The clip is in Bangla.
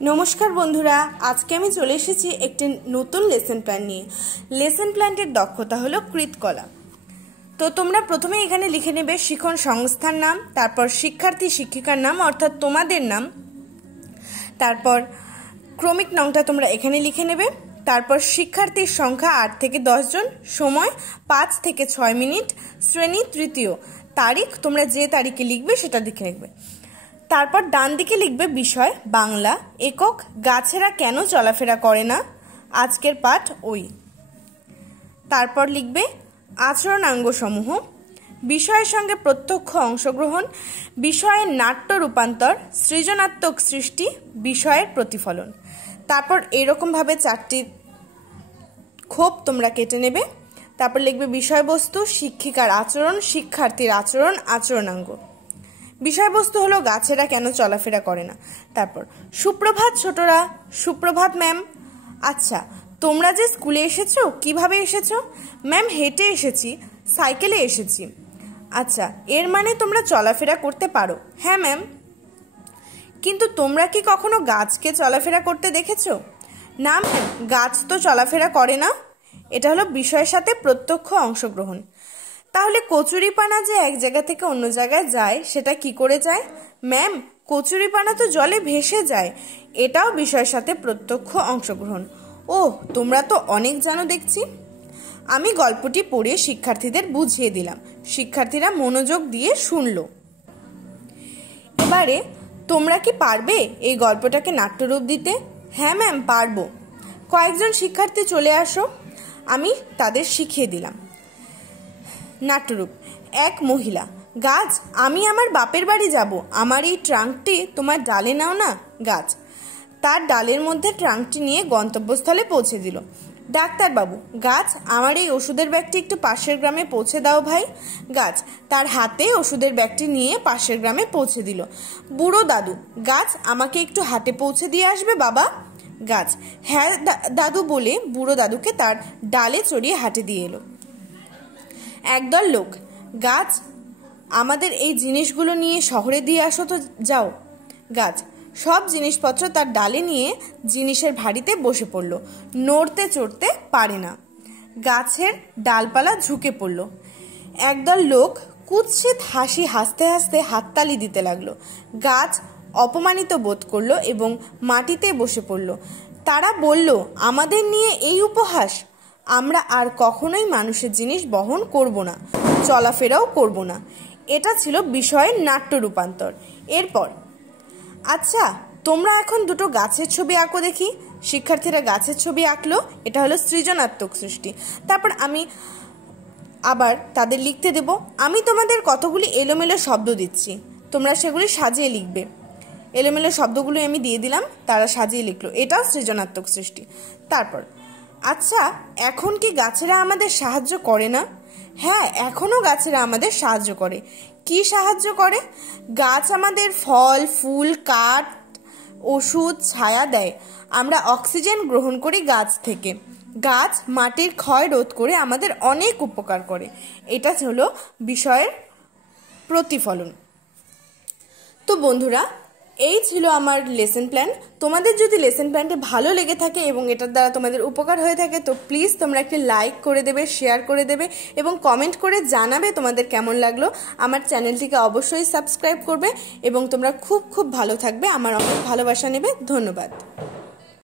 नमस्कार बंधुरा आज के आमी चले एसेछि एकटी नतून लेसन प्लान निये। लेसन प्लानटिर दक्षता हलो कृतकला। तो तोमरा प्रथमे एखाने लिखे नेबे शिक्षण संस्थार नाम, तारपर शिक्षार्थी शिक्षिकार नाम अर्थात तोमादेर नाम, तारपर क्रमिक नंगटा तोमरा एखाने लिखे नेबे, तारपर शिक्षार्थीर संख्या 8 থেকে 10 जन, समय 5 থেকে 6 मिनट, श्रेणी तृतीय, तारीख तोमरा जे तारीखे लिखबे सेटा लिखे लिखबे। तारपर डान दिके लिखबे विषय बांगला, एकक गाछेरा केन चलाफेरा करे ना, आजकेर पाठ ओई। तारपर लिखबे आचरणांग समूह, विषयेर संगे प्रत्यक्ष अंशग्रहण, विषयेर नाट्य रूपान्तर, सृजनात्मक सृष्टि, विषयेर प्रतिफलन। तारपर एरकम भावे 4टी खोप तोमरा केटे नेबे। तारपर लिखबे विषयबस्तु शिक्षिकार आचरण, शिक्षार्थीर आचरण, आचरणांग। विषयबस्तु हलो गाछेरा केन चलाफेरा करे ना। तारपर सुप्रभात छोटरा, सुप्रभात मैम। अच्छा तोमरा जे स्कुले एसेछो किभाबे एसेछो? मैम हेঁটে एसेছি, साइकेले एसेছি। अच्छा एर माने तोमरा चलाफेरा करते पारो? हाँ मैम। किन्तु तोमरा कि कखनो गाछके चलाफेरा करते देखेछो? ना मैम, गाछ तो चलाफेरा करे ना। এটা হলো বিষয়ের সাথে প্রত্যক্ষ অংশগ্রহণ। তাহলে কচুরিপানা যে এক জায়গা থেকে অন্য জায়গায় যায় সেটা কি করে যায়? ম্যাম কচুরিপানা তো জলে ভেসে যায়, এটাও বিষয়ের সাথে প্রত্যক্ষ অংশগ্রহণ। ও তোমরা তো অনেক জানো দেখছি। আমি গল্পটি পড়ে শিক্ষার্থীদের বুঝিয়ে দিলাম, শিক্ষার্থীরা মনোযোগ দিয়ে শুনলো। এবারে তোমরা কি পারবে এই গল্পটাকে নাট্যরূপ দিতে? হ্যাঁ ম্যাম পারবো। কয়েকজন শিক্ষার্থী চলে আসো, আমি তাদের শিখিয়ে দিলাম। नाट्यरूप एक महिला, गाछ आमी आमार बापेर बाड़ी जाबो, आमार एई ट्रांकटी तोमार डाले नाओ ना। गाछ तार डालेर मध्य ट्रांकटी निये गंतव्यस्थले पौঁছে दिल। डाक्तार बाबू, गाछ आमार एई ओषुधेर बैगटी एकटु पाशेर ग्रामे पौঁছে दाओ भाई। गाछ तार हाते ओषुधेर बैगटी निये पाशेर ग्रामे पौঁছে दिल। बुड़ो दादू, गाछ आमाके एकटु हाटे पौঁছে दिये आसबे बाबा। गाछ हाँ दादू बोले बुड़ो दादूके तार डाले चढ़िए हाटे दिये एलो। একদল লোক, গাছ আমাদের এই জিনিসগুলো নিয়ে শহরে দিয়ে আসো তো যাও। গাছ সব জিনিসপত্র তার ডালে নিয়ে জিনিসের ভারীতে বসে পড়ল, নড়তে চড়তে পারে না। গাছের ডালপালা ঝুঁকে পড়ল। একদল লোক কুৎসিত হাসি হাসতে হাসতে হাততালি দিতে লাগলো। গাছ অপমানিত বোধ করলো এবং মাটিতে বসে পড়ল। তারা বলল, আমাদের নিয়ে এই উপহাস, আমরা আর কখনোই মানুষের জিনিস বহন করব না, চলাফেরাও করব না। এটা ছিল বিষয়ের নাট্য রূপান্তর। এরপর আচ্ছা তোমরা এখন দুটো গাছের ছবি আঁকো দেখি। শিক্ষার্থীরা গাছের ছবি আঁকলো, এটা হলো সৃজনাত্মক সৃষ্টি। তারপর আমি আবার তাদের লিখতে দেব। আমি তোমাদের কতগুলি এলোমেলো শব্দ দিচ্ছি, তোমরা সেগুলি সাজিয়ে লিখবে। এলোমেলো শব্দগুলো আমি দিয়ে দিলাম, তারা সাজিয়ে লিখলো, এটাও সৃজনাত্মক সৃষ্টি। তারপর আচ্ছা এখন কি গাছেরা আমাদের সাহায্য করে না? হ্যাঁ এখনো গাছেরা আমাদের সাহায্য করে। কি সাহায্য করে? গাছ আমাদের ফল ফুল কাঠ ওষুধ ছায়া দেয়, আমরা অক্সিজেন গ্রহণ করি গাছ থেকে। গাছ মাটির ক্ষয় রোধ করে আমাদের অনেক উপকার করে। এটা হলো বিষয়ের প্রতিফলন। তো বন্ধুরা এই ছিল আমার লেসন প্ল্যান। তোমাদের যদি লেসন প্ল্যানটি ভালো লেগে থাকে এবং এটার দ্বারা তোমাদের উপকার হয়ে থাকে তো প্লিজ তোমরা একটি লাইক করে দেবে, শেয়ার করে দেবে এবং কমেন্ট করে জানাবে তোমাদের কেমন লাগলো। আমার চ্যানেলটিকে অবশ্যই সাবস্ক্রাইব করবে এবং তোমরা খুব খুব ভালো থাকবে। আমার অনেক ভালোবাসা নেবে। ধন্যবাদ।